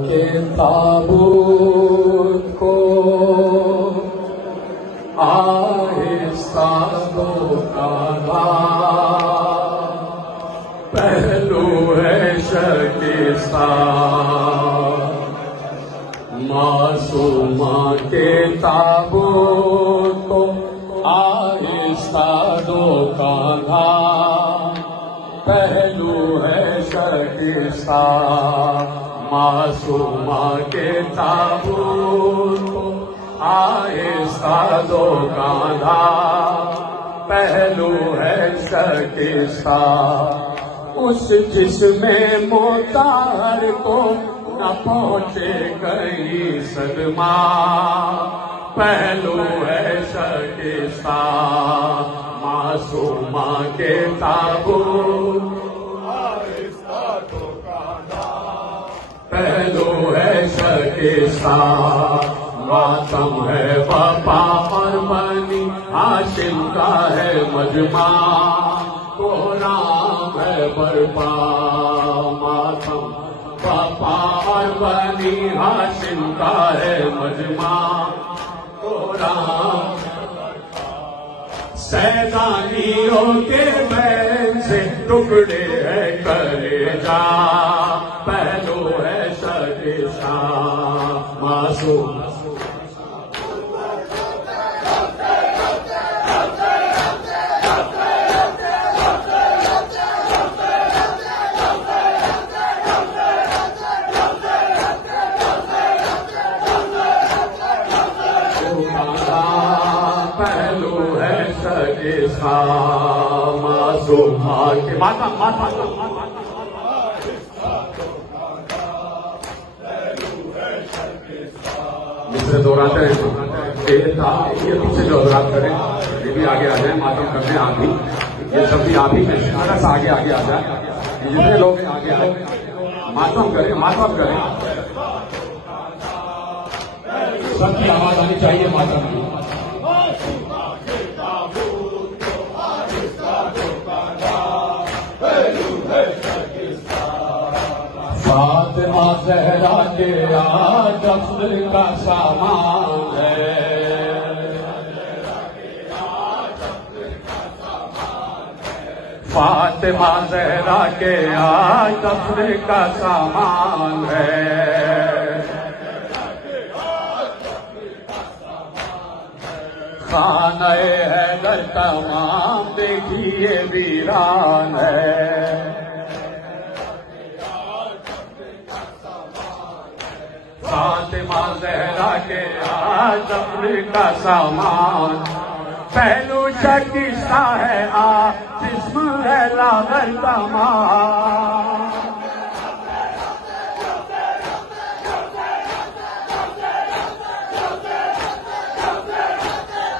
के ताबूत को आहिस्ता धोखा, पहलू है शकीस्ता। मासूमा के ताबूत को आहिस्ता धोखा, पहलू है शकीस्ता। मासूमा के ताबूत को आहिस्ता धोखा, पहलू है शकीस्ता। उस जिसमें मोतार को न पहुंचे कहीं सदमा, पहलू है शकीस्ता। मासूमा के ताबूत आहिस्ता धोखा, पहलू है शकीस्ता। मातम है बापा और बनी हाशिम का है मजमा, तो नाम है बरपा। मातम बापा और बनी हाशिम का है मजमा, तो नाम सैदानियों के बैन से टुकड़े है कलेजा, पहलू है शकीस्ता। मासूम मासूमा के माता मिस्र दोहराते हैं। ये पीछे जो दोहरात करें, ये भी आगे आ जाए। मातम करने आप भी, ये सब भी आप ही थोड़ा सा आगे आगे आ जाए। जितने लोग आगे आए, मातम करें, मातम करें। सबकी आवाज आनी चाहिए मातम की। फातिमा ज़हरा के आज अफ्जल का सामान है, फातिमा ज़हरा के आज अफ्जल का सामान है। खाने हैदर तमाम देखिए वीरान है, फातिमा ज़हरा के आज अफ्जल का सामान। पहलू शकीस्ता है जिस्म है लागर तमाम,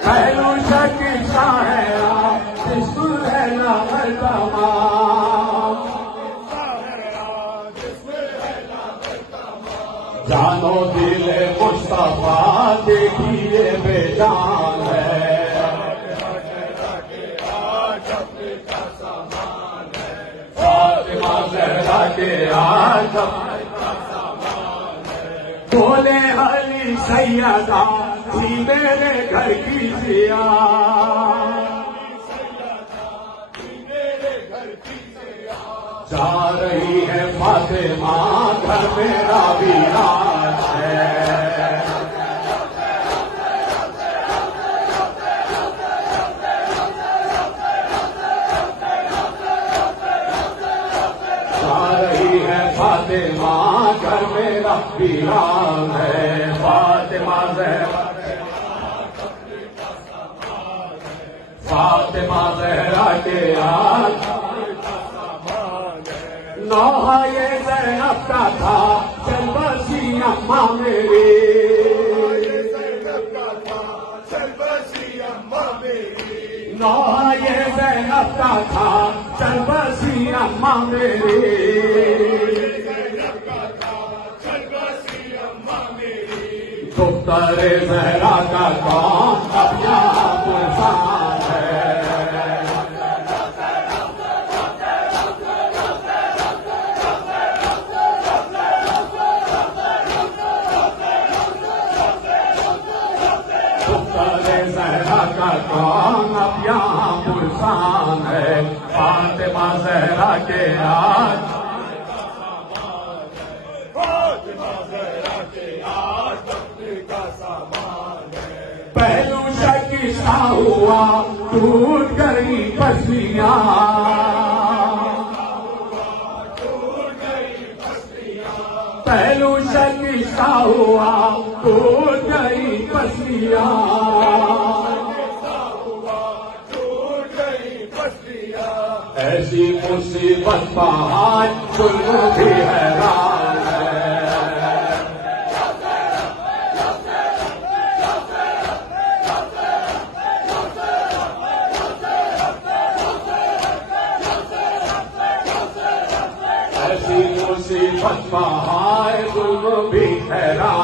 पहलू शकीस्ता है जिस्म है लागर तमाम। जानो दिले मुस्तफा देखिए बेजान है, फातिमा ज़हरा के आज बोले अली सैयदा थी मेरे घर की जिया, जा रही है फातिमा घर मेरा वीरान है। जा रही है फातिमा घर मेरा वीरान है। फातिमा ज़हरा, फातिमा ज़हरा के आज नौहा ये ज़ैनब का था चल बसी अम्मा मेरी, नौहा ये ज़ैनब का था चल बसी अम्मा मेरी, दुख्तर ज़हरा का कौन अब यहाँ पुरसान है। अरे जहरा का कौन अब यहाँ पुरसान है, फातिमा जहरा के आज पहलू शकीसा हुआ, टूट गई पसलियां, पहलू शकीसा हुआ, टूट गई पसलियां, ऐसी मुसीबत पर आज जुल्म भी हैरान है। ऐसी मुसीबत पर जुल्म भी हैरान